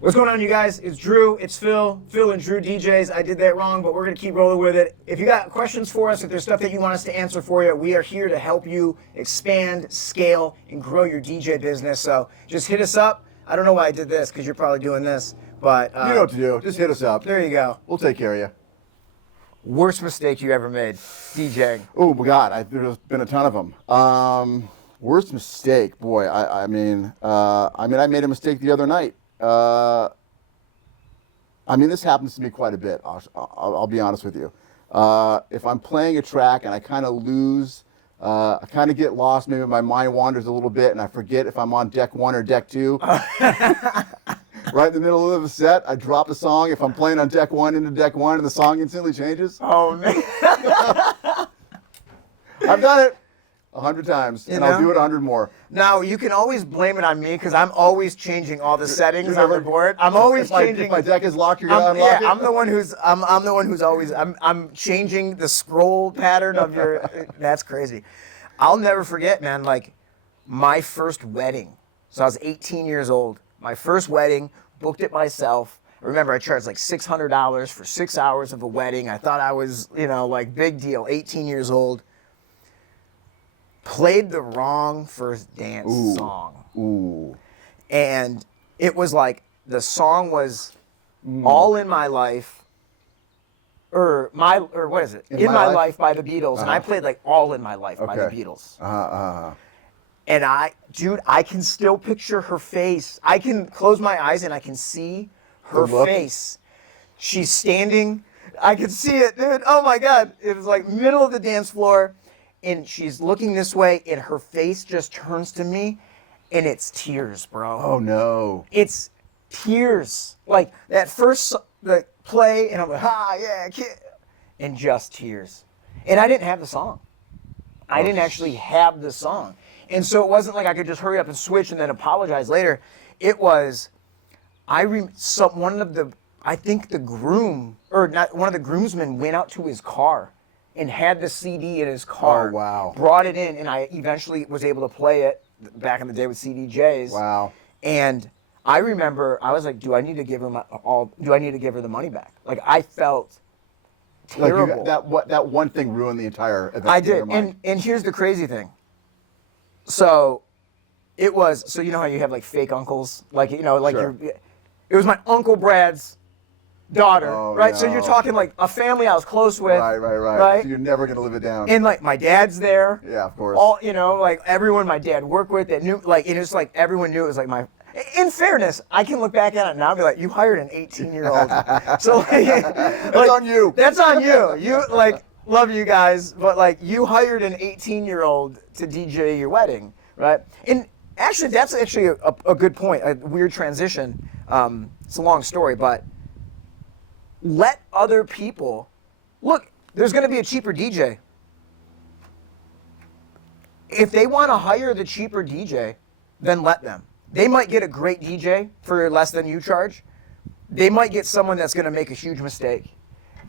What's going on, you guys? It's Drew, it's Phil and Drew DJs. I did that wrong, but we're going to keep rolling with it. If you got questions for us, if there's stuff that you want us to answer for you, we are here to help you expand, scale, and grow your DJ business. So just hit us up. I don't know why I did this, because you're probably doing this, but... you know what to do. Just hit us up. There you go. We'll take care of you. Worst mistake you ever made, DJing? Oh, my God. There's been a ton of them. Worst mistake? Boy, I mean, I made a mistake the other night. This happens to me quite a bit. I'll be honest with you. If I'm playing a track and I kind of lose, I kind of get lost, maybe my mind wanders a little bit and I forget if I'm on deck 1 or deck 2. Right in the middle of the set, I drop the song. If I'm playing on deck 1 into deck 1 and the song instantly changes. Oh, man. I've done it 100 times, and I'll do it 100 more. Now, you can always blame it on me, because I'm always changing all the settings on the board. I'm always changing. If my deck is locked, you're gonna unlock it? I'm the one who's always I'm changing the scroll pattern of your. That's crazy. I'll never forget, man. Like my first wedding. So I was 18 years old. My first wedding, booked it myself. Remember, I charged like $600 for 6 hours of a wedding. I thought I was, like big deal. 18 years old. Played the wrong first dance song. Ooh. And it was like the song was All in My Life, or what is it? In My Life by the Beatles. And I played like All in My Life by the Beatles. And I can still picture her face. I can close my eyes and I can see her face. She's standing. I can see it, dude. Oh my God. It was like middle of the dance floor. And she's looking this way, and her face just turns to me, and it's tears, bro. Oh, no. It's tears. Like, that first play, and I'm like, yeah, kid. And just tears. And I didn't have the song. I didn't actually have the song. And so it wasn't like I could just hurry up and switch and then apologize later. It was, I think the groom, or not, one of the groomsmen went out to his car and had the CD in his car. Oh, wow. Brought it in, and I eventually was able to play it back in the day with DJs. Wow. And I remember, I was like, do I need to give her the money back? Like, I felt terrible. Like that one thing ruined the entire event. I did. And here's the crazy thing. So you know how you have like fake uncles? Like, Sure. It was my Uncle Brad's daughter, right? No. So you're talking like a family I was close with. Right. So you're never going to live it down. And like my dad's there. Yeah, of course. All, like everyone my dad worked with that knew, like, and it's like everyone knew it was like my, in fairness, I can look back at it now and be like, you hired an 18-year-old. So that's on you. That's on you. You like, love you guys, but like you hired an 18-year-old to DJ your wedding, right? And actually, that's actually a good point, a weird transition. It's a long story, but let other people, look, there's going to be a cheaper DJ. If they want to hire the cheaper DJ, then let them. They might get a great DJ for less than you charge. They might get someone that's going to make a huge mistake.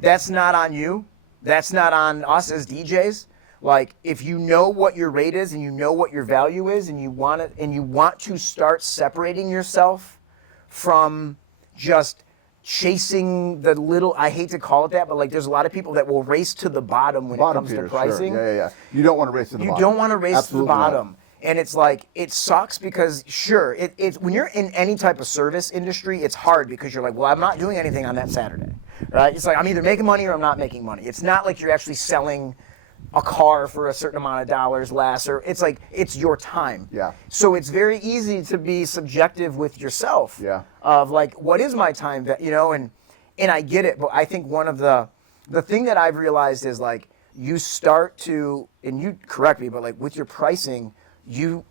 That's not on you. That's not on us as DJs. Like, if you know what your rate is and you know what your value is and you want to start separating yourself from just chasing the little, I hate to call it that, but like there's a lot of people that will race to the bottom when it comes to pricing. Sure. Yeah. You don't want to race to the bottom. You don't want to race Absolutely to the bottom. Not. And it's like, it sucks because sure, it's when you're in any type of service industry, it's hard because you're like, well, I'm not doing anything on that Saturday, right? It's like, I'm either making money or I'm not making money. It's not like you're actually selling a car for a certain amount of dollars less, or it's like, it's your time. Yeah. So it's very easy to be subjective with yourself. Yeah. Of like, what is my time that, and I get it, but I think one of the thing that I've realized is like, you start to, and you correct me, but like with your pricing, you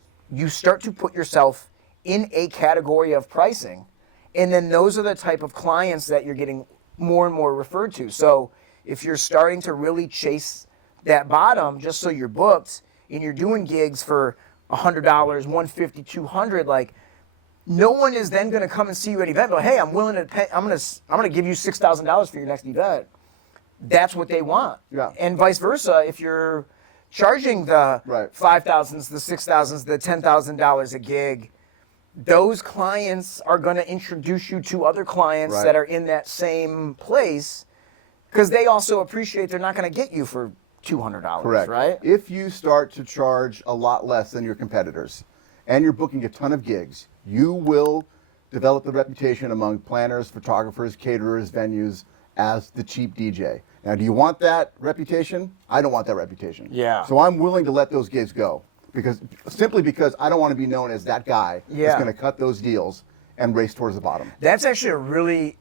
start to put yourself in a category of pricing. And then those are the type of clients that you're getting more and more referred to. So if you're starting to really chase that bottom just so you're booked and you're doing gigs for $100, $150, $200, like no one is then going to come and see you at an event. But hey, I'm willing to pay. I'm going to give you $6,000 for your next event. That's what they want. Yeah. And vice versa. If you're charging the $5,000s, the $6,000s, the $10,000 a gig, those clients are going to introduce you to other clients Right. that are in that same place, because they also appreciate they're not going to get you for $200, Correct. right? If you start to charge a lot less than your competitors and you're booking a ton of gigs, you will develop the reputation among planners, photographers, caterers, venues as the cheap DJ. Now, do you want that reputation? I don't want that reputation. Yeah. So I'm willing to let those gigs go simply because I don't want to be known as that guy Yeah. that's going to cut those deals and race towards the bottom. That's actually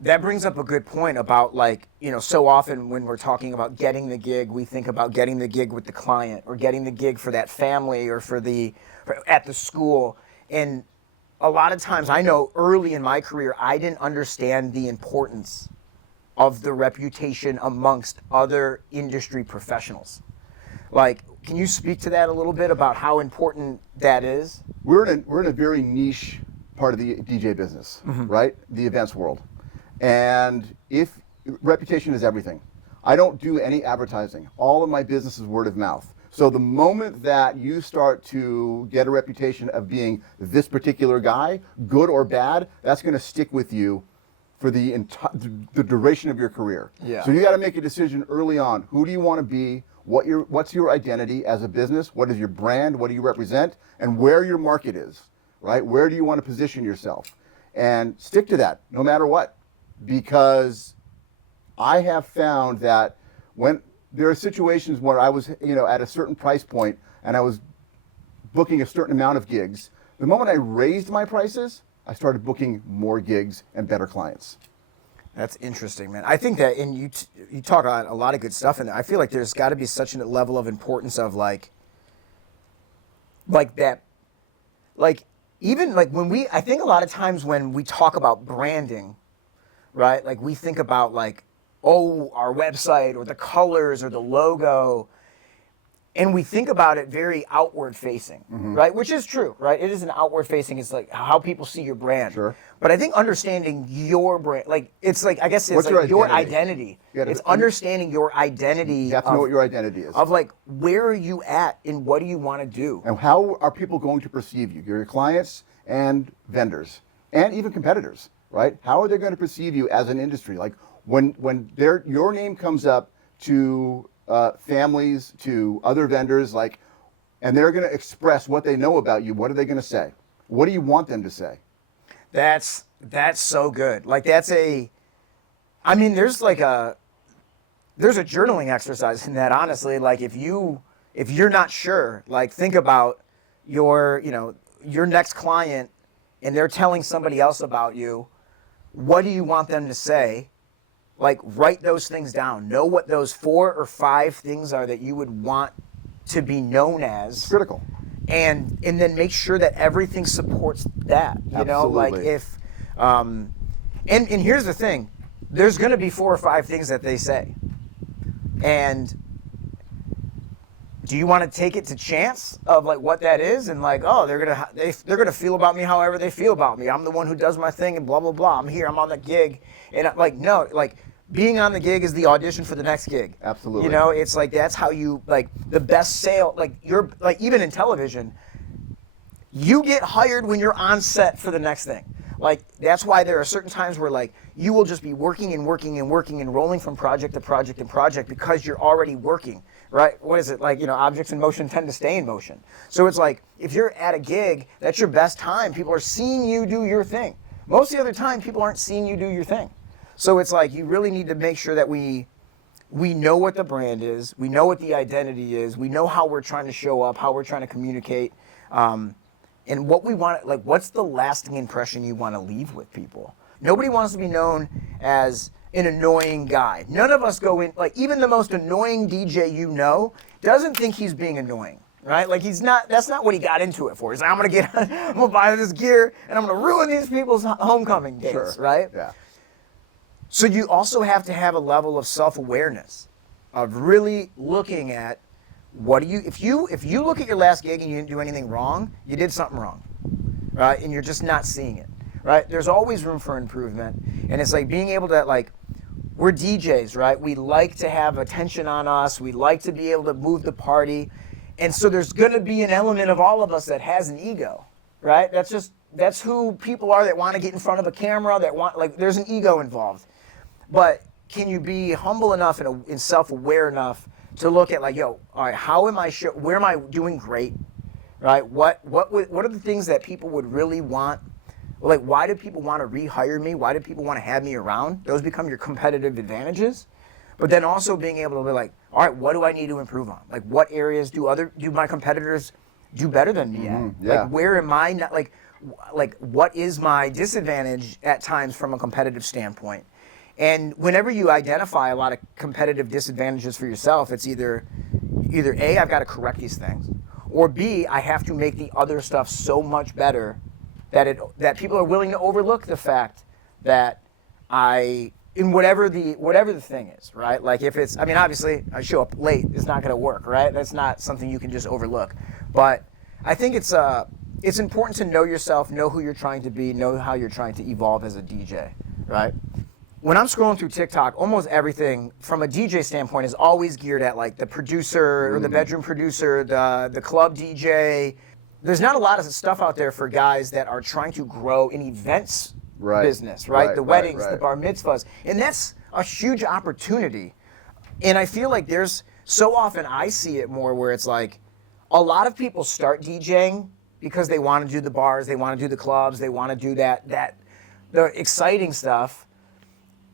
that brings up a good point about, like, so often when we're talking about getting the gig, we think about getting the gig with the client or getting the gig for that family or at the school. And a lot of times, I know early in my career, I didn't understand the importance of the reputation amongst other industry professionals. Like, can you speak to that a little bit about how important that is? We're in a very niche part of the DJ business, right? The events world. And if reputation is everything. I don't do any advertising. All of my business is word of mouth. So the moment that you start to get a reputation of being this particular guy, good or bad, that's going to stick with you for the duration of your career. Yeah. So you got to make a decision early on. Who do you want to be? What's your identity as a business? What is your brand? What do you represent? And where your market is, right? Where do you want to position yourself? And stick to that no matter what. Because I have found that when there are situations where I was, at a certain price point and I was booking a certain amount of gigs, the moment I raised my prices, I started booking more gigs and better clients. That's interesting, man. I think that, and you talk about a lot of good stuff in there. I feel like there's got to be such a level of importance of like that, even when I think a lot of times when we talk about branding, right? Like we think about our website or the colors or the logo, and we think about it very outward facing, right? Which is true, right? It is an outward facing. It's like how people see your brand. Sure. But I think understanding your brand, I guess it's What's like your your identity? identity. It's understanding your identity. You have to know what your identity is. Of where are you at and what do you want to do? And how are people going to perceive you? Your clients and vendors and even competitors, right? How are they going to perceive you as an industry? Like when your name comes up to families, to other vendors, and they're going to express what they know about you, what are they going to say? What do you want them to say? That's so good. There's a journaling exercise in that, honestly. If you're not sure, think about your next client and they're telling somebody else about you, what do you want them to say? Write those things down. Know what those 4 or 5 things are that you would want to be known as. It's critical. And then make sure that everything supports that. Absolutely. And here's the thing, there's going to be 4 or 5 things that they say. And do you want to take it to chance of what that is and they're gonna feel about me however they feel about me. I'm the one who does my thing and blah blah blah. I'm here. I'm on the gig, and no, being on the gig is the audition for the next gig. Absolutely. It's that's how you the best sale. You're even in television, you get hired when you're on set for the next thing. That's why there are certain times where you will just be working and working and working and rolling from project to project and project because you're already working. Right? What is it? Objects in motion tend to stay in motion. So it's if you're at a gig, that's your best time. People are seeing you do your thing. Most of the other time, people aren't seeing you do your thing. So it's you really need to make sure that we know what the brand is. We know what the identity is. We know how we're trying to show up, how we're trying to communicate, and what we want. What's the lasting impression you want to leave with people? Nobody wants to be known as an annoying guy. None of us go in, even the most annoying DJ doesn't think he's being annoying, right? That's not what he got into it for. He's I'm gonna buy this gear and I'm gonna ruin these people's homecoming days, Sure. right? Yeah. So you also have to have a level of self-awareness of really looking at if you look at your last gig and you didn't do anything wrong, you did something wrong, right? And you're just not seeing it, right? There's always room for improvement. And it's being able to we're DJs, right? We like to have attention on us. We like to be able to move the party. And so there's going to be an element of all of us that has an ego, right? That's just that's who people are that want to get in front of a camera, that want, like, there's an ego involved. But can you be humble enough and self-aware enough to look at, like, yo, all right, how am I, where am I doing great, right? What are the things that people would really want? Like, why do people want to rehire me? Why do people want to have me around? Those become your competitive advantages. But then also being able to be like, all right, what do I need to improve on? Like, what areas do my competitors do better than me at? Yeah. Like, where am I not, like, what is my disadvantage at times from a competitive standpoint? And whenever you identify a lot of competitive disadvantages for yourself, it's either A, I've got to correct these things, or B, I have to make the other stuff so much better that people are willing to overlook the fact that in whatever the thing is, right? Like, if it's, I mean, obviously I show up late, it's not going to work, right? That's not something you can just overlook. But I think it's important to know yourself, know who you're trying to be, know how you're trying to evolve as a DJ, right? When I'm scrolling through TikTok, almost everything from a DJ standpoint is always geared at, like, the producer or the bedroom producer, the club DJ. There's not a lot of stuff out there for guys that are trying to grow an events business, right? The weddings, the bar mitzvahs. And that's a huge opportunity. And I feel like there's, so often I see it more where it's like, a lot of people start DJing because they want to do the bars, they want to do the clubs, they want to do the exciting stuff.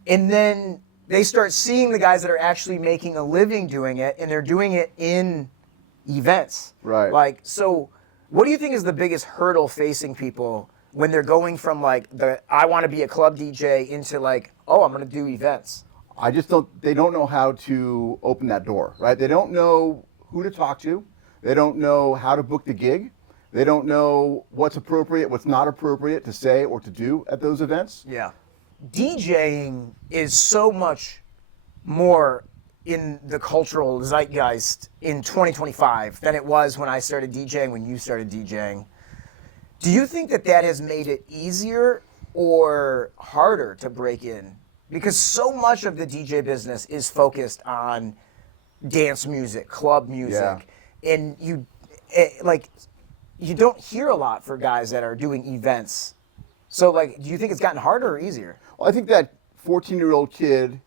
And then they start seeing the guys that are actually making a living doing it, and they're doing it in events. Right. Like, so what do you think is the biggest hurdle facing people when they're going from, like, I want to be a club DJ into, like, oh, I'm going to do events? They don't know how to open that door, right? They don't know who to talk to. They don't know how to book the gig. They don't know what's appropriate, what's not appropriate to say or to do at those events. Yeah. DJing is so much more in the cultural zeitgeist in 2025 than it was when I started DJing, when you started DJing. Do you think that has made it easier or harder to break in? Because so much of the DJ business is focused on dance music, club music, and you don't hear a lot for guys that are doing events. So, like, do you think it's gotten harder or easier? Well, I think that 14-year-old kid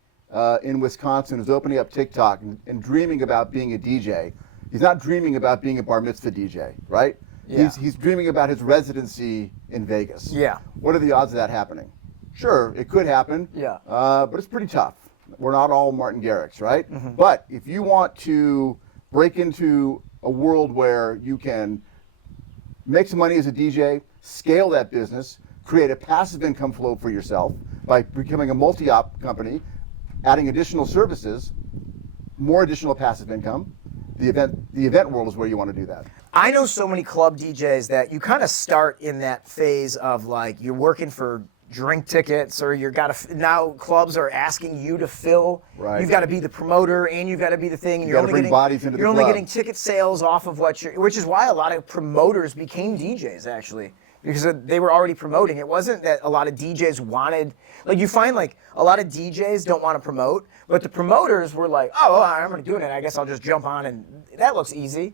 in Wisconsin who's opening up TikTok and dreaming about being a DJ, he's not dreaming about being a bar mitzvah DJ, right? Yeah. He's dreaming about his residency in Vegas. Yeah. What are the odds of that happening? Sure, it could happen. Yeah. But it's pretty tough. We're not all Martin Garrix, right? Mm-hmm. But if you want to break into a world where you can make some money as a DJ, scale that business, create a passive income flow for yourself by becoming a multi-op company, adding additional services, more additional passive income. The event world is where you want to do that. I know so many club DJs that you kind of start in that phase of, like, you're working for drink tickets, or now clubs are asking you to fill. Right. You've got to be the promoter and you've got to be the thing. And you're only getting ticket sales off of which is why a lot of promoters became DJs, actually. Because they were already promoting. It wasn't that a lot of DJs wanted, like, you find, like, a lot of DJs don't want to promote, but the promoters were like, oh, well, I'm already doing it, I guess I'll just jump on, and that looks easy.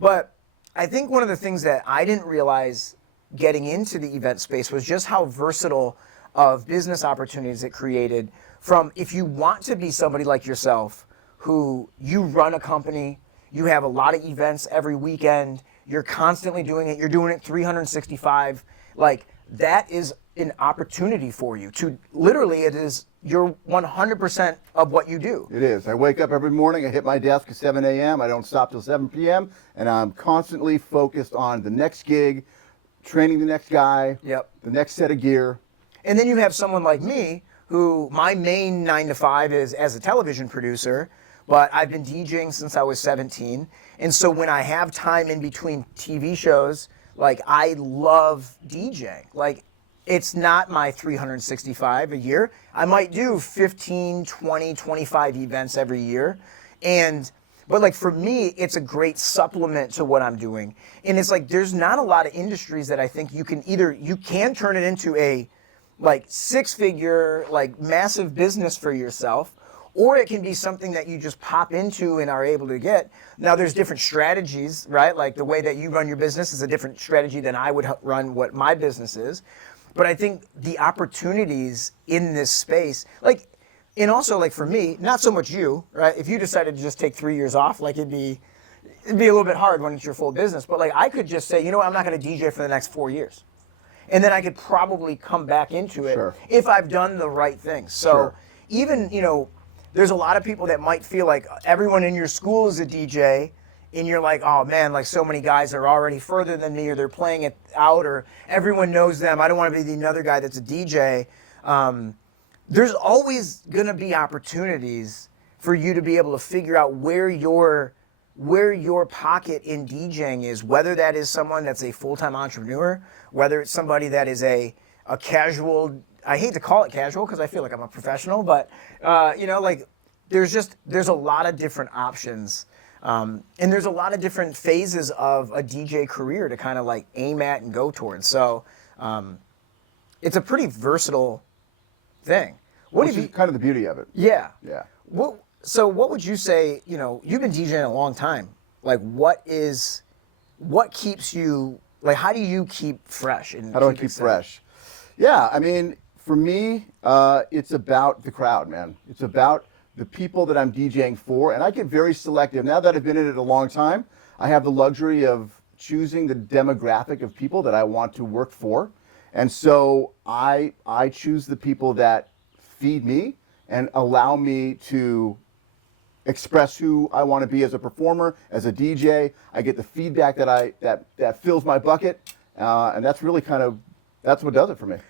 But I think one of the things that I didn't realize getting into the event space was just how versatile of business opportunities it created. From, if you want to be somebody like yourself, who you run a company, you have a lot of events every weekend, you're constantly doing it, you're doing it 365, like, that is an opportunity for you to, literally, you're 100% of what you do. It is. I wake up every morning, I hit my desk at 7 a.m., I don't stop till 7 p.m., and I'm constantly focused on the next gig, training the next guy, the next set of gear. And then you have someone like me, who my main 9 to 5 is as a television producer, but I've been DJing since I was 17. And so when I have time in between TV shows, like, I love DJing. Like, it's not my 365 a year. I might do 15, 20, 25 events every year. But, like, for me, it's a great supplement to what I'm doing. And it's like, there's not a lot of industries that I think you can turn it into a, like, 6-figure, like, massive business for yourself, or it can be something that you just pop into and are able to get. Now, there's different strategies, right? Like the way that you run your business is a different strategy than I would run what my business is. But I think the opportunities in this space, like, and also like for me, not so much you, right? If you decided to just take 3 years off, like it'd be a little bit hard when it's your full business. But like I could just say, you know what, I'm not going to DJ for the next 4 years. And then I could probably come back into it Sure. if I've done the right things. So Sure. even, there's a lot of people that might feel like everyone in your school is a DJ, and you're like, oh man, like so many guys are already further than me, or they're playing it out, or everyone knows them. I don't want to be another guy that's a DJ. There's always going to be opportunities for you to be able to figure out where your pocket in DJing is, whether that is someone that's a full-time entrepreneur, whether it's somebody that is a casual, I hate to call it casual because I feel like I'm a professional, but like there's a lot of different options. And there's a lot of different phases of a DJ career to kind of like aim at and go towards. So it's a pretty versatile thing. Which is kind of the beauty of it. Yeah. Yeah. So what would you say, you've been DJing a long time. Like what keeps you, like how do you keep fresh? And How do I keep fresh? Yeah, I mean, for me, it's about the crowd, man. It's about the people that I'm DJing for, and I get very selective. Now that I've been in it a long time, I have the luxury of choosing the demographic of people that I want to work for. And so I choose the people that feed me and allow me to express who I want to be as a performer, as a DJ. I get the feedback that fills my bucket, and that's really that's what does it for me.